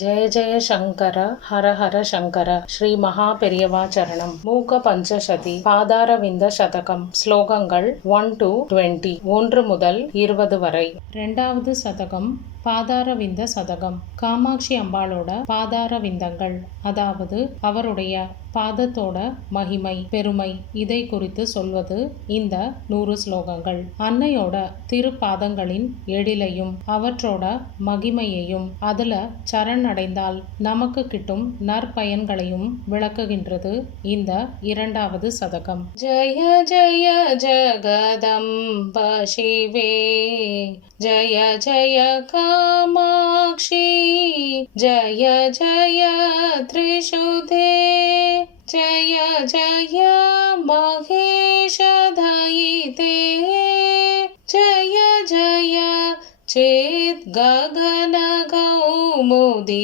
ஜெய ஜெய சங்கர ஹர ஹர சங்கர. ஸ்ரீ மகா பெரியவா சரணம். மூக பஞ்சசதி பாதாரவிந்த சதகம். ஸ்லோகங்கள் 1 to 20, 1 முதல் 20 வரை. இரண்டாவது சதகம் பாதாரவிந்த சதகம். காமாட்சி அம்பாளோட பாதாரவிந்தங்கள், அதாவது அவருடைய பாதத்தோட மகிமை பெருமை, இதை குறித்து சொல்வது இந்த 100 ஸ்லோகங்கள். அன்னையோட திருப்பாதங்களின் எழிலையும் அவற்றோட மகிமையையும் அதுல சரணடைந்தால் நமக்கு கிட்டும் நற்பயன்களையும் விளக்குகின்றது இந்த இரண்டாவது சதகம். ஜய ஜய ஜகதம்ப சிவே, ஜய ஜய காமாட்சி, ஜய ஜய த்ரிஷுதே, ஜய ஜய மகேஷதயிதே, ஜய ஜய சேத் ககன கௌமுதிதாரே,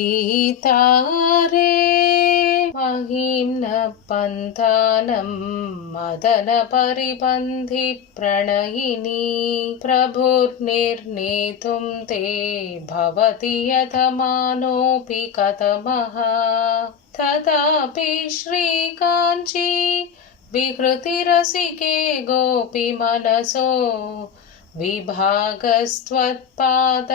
மஹிம்ன பந்தானம் மதன பரிபந்தி பிரணயினி, பிரபுர்நிர்ணேதும் தே பவதி யதமானோபி கதமஹ, ததாபி ஸ்ரீகாஞ்சி விஹ்ருதிரசிகே கோபி மனசோ, விபாகஸ்த்வத்பாத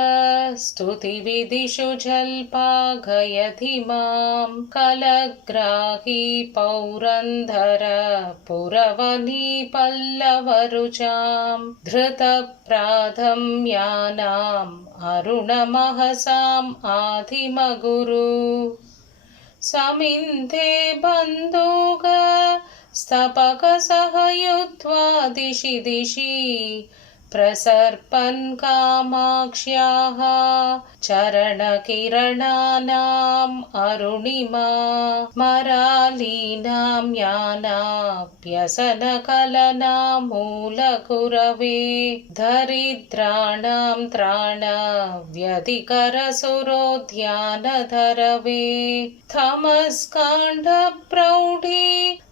ஸ்துதிவிதிஷு ஜல்பாகயதி மாம், கலக்ராஹி பௌரந்தர புரவனி பல்லவருஜாம், த்ருதப்ராதம் யானாம் அருணமஹசாம் ஆதிமகுரு, சமிந்தே பந்தோக ஸ்தபக சஹயுத்வா திஷி திஷி, பிரசர்பன் காமாக்ஷ்யாஹ சரணகிரணானாம் அருணிமா, மராலீனாம் யானாப்யசனகலனாம் மூலகுரவே, தரித்ராணாம் த்ராண व्यधिकरसुरोद्यानधरवे, तमस्काण्ड प्रौढी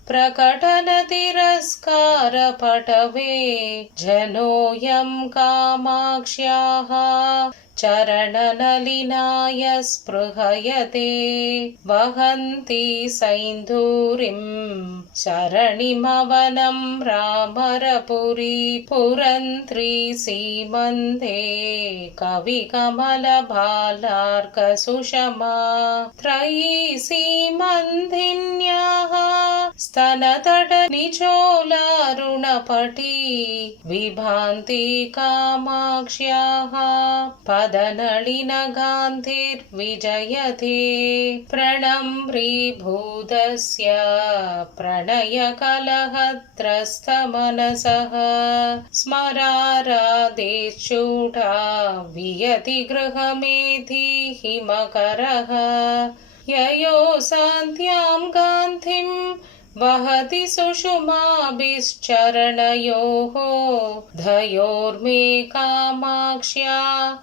प्रकटन तिरस्कार पटवे, जनोऽयं कामाक्ष्याः चरणनलिनाय स्पृहयते, वहन्ति सैन्धूरिं शरणिमवनं रामरपुरी, पुरन्त्री सीमन्ते कविकमलभालार्कसुषमा, त्रयी सीमन्तिन्याः स्तनतट निचोलारुणपटी, विभान्ति कामाक्ष्याः पदनलिनगान्धिर्विजयते, प्रणम्रीभूतस्य प्रणयकलहत्रस्तमनसः, स्मराराधेच्छूढा वियति गृहमेधि हिमकरः, ययो सान्त्यां गान्धिं वहति सुषुमाभिश्चरणयोः, धयोर्मे कामाक्ष्या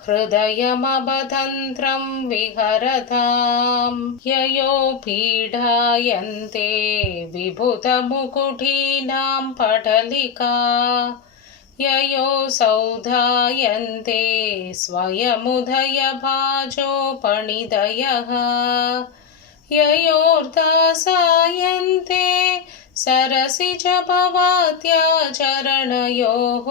हृदयमबतन्त्रं विहरताम्, ययो पीडायन्ते विभुतमुकुटीनां पटलिका, ययो सौधायन्ते स्वयमुदयभाजोपणिदयः, ययोर्दासायन्ते सरसिज भवात्याचरणयोः,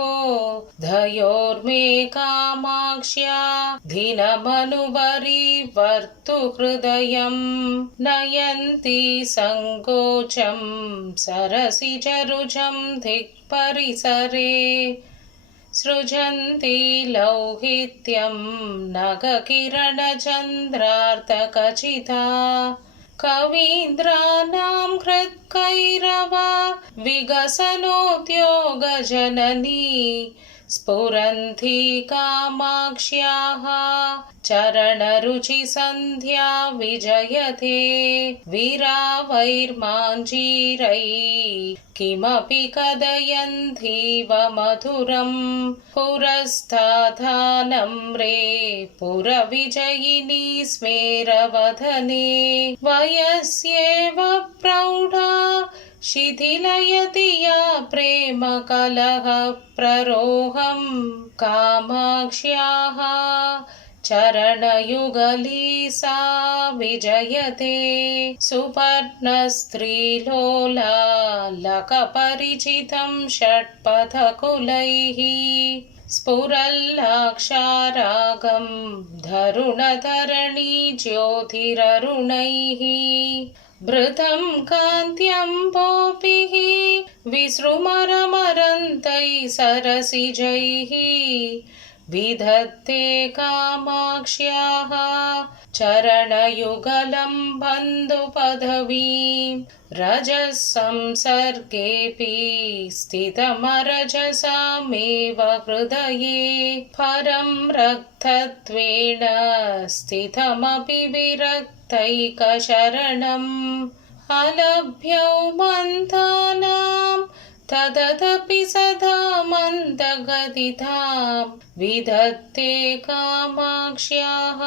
धयोर्मे कामाक्ष्या दिनमनुवरीवर्तु हृदयं, नयन्ति सङ्कोचं सरसिजरुजं दिक्परिसरे, सृजन्ति लौहित्यं नगकिरणचन्द्रार्तकचिता, कवीन्द्राणां हृत्कैरवा विगसनोद्योगजननी, स्फुरन्ति कामाक्ष्याः चरणरुचिसन्ध्या विजयते, विरावैर्माञ्जीरैः किमपि कदयन्तीव मधुरं, पुरस्ताधानम्रे पुरविजयिनी स्मेरवदने, वयस्येव प्रौढा शिथिलयति या प्रेमकलह प्ररोहं, कामाक्ष्याः चरणयुगली सा विजयते सुपर्णस्त्रीलोला लकपरिचितं षट्पथकुलैः स्फुरल्लाक्षारागं धरुणधरणी ज्योतिररुणैः भृतं कान्त्यम्बोभिः विसृमरमरन्तैः सरसिजैः विधत्ते कामाक्ष्याः चरणयुगलं बन्धुपदवीं रजः संसर्गेऽपि स्थितमरजसामेव हृदये परं रक्तत्वेन स्थितमपि विरक्तैकशरणम् अलभ्यौ मन्थानां तदपि सदा मन्दगदितां विधत्ते कामाक्ष्याः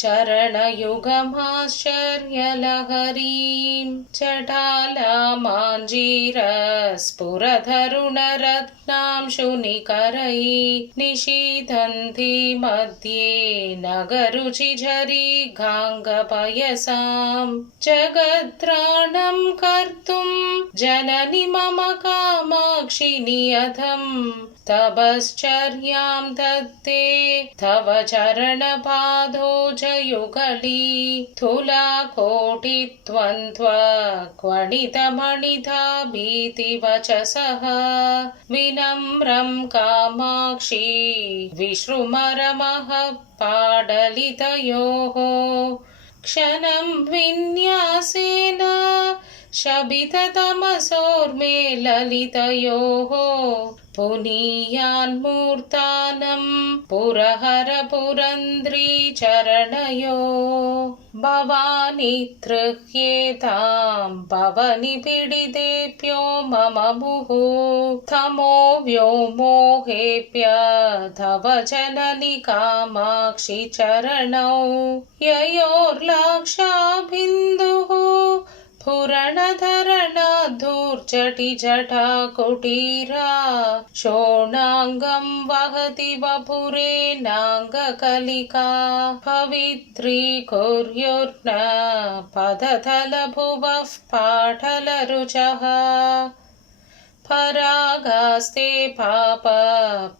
चरणयुगमाश्चर्यलहरीं जटालामाञ्जीरस्फुरधरुणरत्नांशुनिकरैः निशीथन्ति मध्ये नगरुचिझरी गाङ्गपयसां जगत्राणं कर्तुं जननि मम कामाक्षि नियतं तपश्चर्यां दत्ते तव चरणपादोजयुगली तुलाकोटित्वन्त्वक्वणितमणिता भीतिवचसः विनम्रं कामाक्षी विसृमरमः पाडलितयोः क्षणं विन्यासेन शबिततमसोर्मे ललितयोः पुनीयान्मूर्तानं पुरहरपुरन्द्री चरणयो भवानि तृह्येतां पवनिपीडितेभ्यो मम मुहुः तमो व्योमोहेभ्य तव जननि कामाक्षि चरणौ ययोर्लाक्षाबिन्दुः पूरणधरणाद्धूर्जटिजटा कुटीरा शोणाङ्गं वहति वपुरेणाङ्गकलिका पवित्रीकुर्युर्न पदतलभुवः पाटलरुचः परागास्ते पाप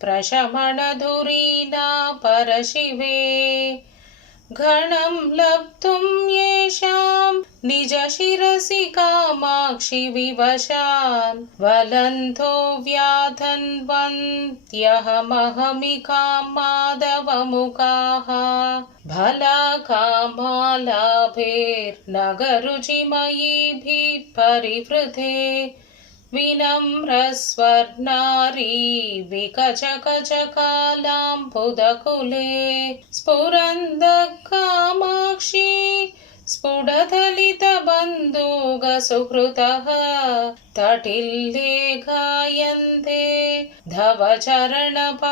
प्रशमनधुरीना परशिवे घणं लब्धुं येषां निजशिरसि कामाक्षि विवशान् वलन्तो व्याधन्वन्त्यहमहमिकां माधवमुखाः भलाकामालाभैर्नगरुचिमयीभिः परिवृते विनम्रस्वर्णारी विकचकचकालाम्बुदकुले स्फुरन्दः कामाक्षी स्फुटदलितबन्धुगसुहृतः तटिल्ये गायन्ते धव चरणपादोजकिरणा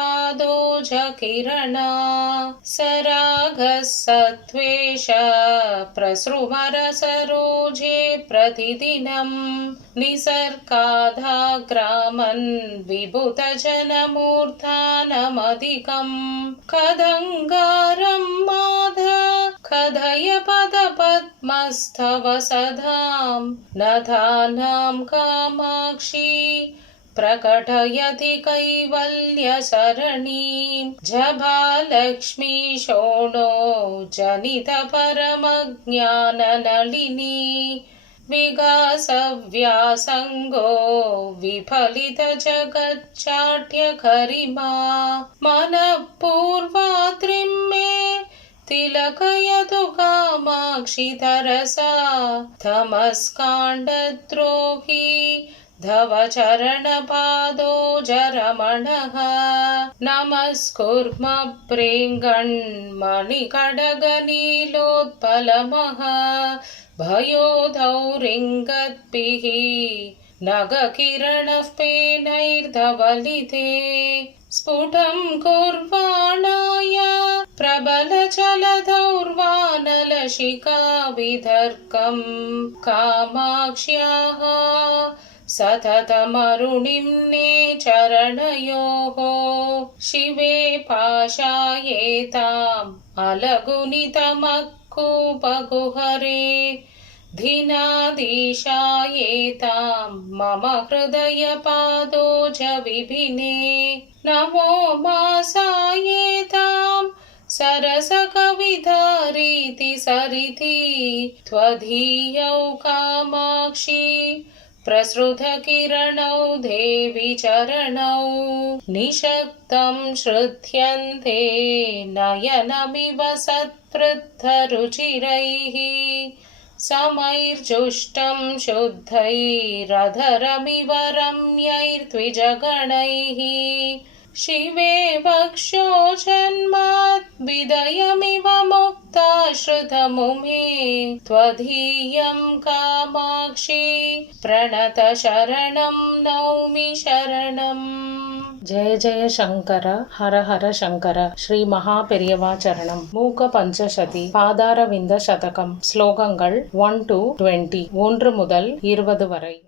सरागः सत्त्वेष प्रसृमरसरोजे प्रतिदिनं निसर्गाधाग्रामन् विभुतजनमूर्धानमधिकं कदङ्गारं माध कथय पदपद्मस्तव सदां नधानां कामाक्षी प्रकटयति कैवल्यसरणीं जभालक्ष्मी शोणो जनितपरमज्ञाननलिनी विगासव्यासङ्गो विफलितजगच्चाट्यकरिमा मनःपूर्वात्रिं मे तिलकयतु कामाक्षि तरसा तमस्काण्डद्रोही धव चरणपादोजरमणः नमस्कुर्म प्रेङ्गण्मणिकडगनीलोत्पलमः भयोधौरिङ्गद्भिः नगकिरणः पेनैर्धवलिते स्फुटं कुर्वाणाय प्रबलचलदौर्वानलशिखा विधर्कं कामाक्ष्याः सततमरुणिम्ने चरणयोः शिवे पाशायेतां अलगुनितमक्कु पगुहरे धिनाधीशायेतां मम हृदयपादोज विभिने नमो मासायेतां सरसकविधारीति सरिति त्वदीयौ कामाक्षि प्रसृतकिरणौ देवि चरणौ निशक्तं श्रुध्यन्ते नयनमिव सत्पृद्धरुचिरैः समैर्जुष्टं शुद्धैरधरमिव रम्यैर्द्विजगणैः शिवे वक्षोजन्माद्विदयमिव मुक्ताश्रुतमुमे त्वदीयं कामाक्षि प्रणतशरणं नौमि शरणम्. जय जय शंकर हर हर शंकर. ஸ்ரீ மகா பெரியவா சரணம். மூக பஞ்சசதி பாதாரவிந்த சதகம். ஸ்லோகங்கள் 1 to 20, 1 முதல் 20 வரை.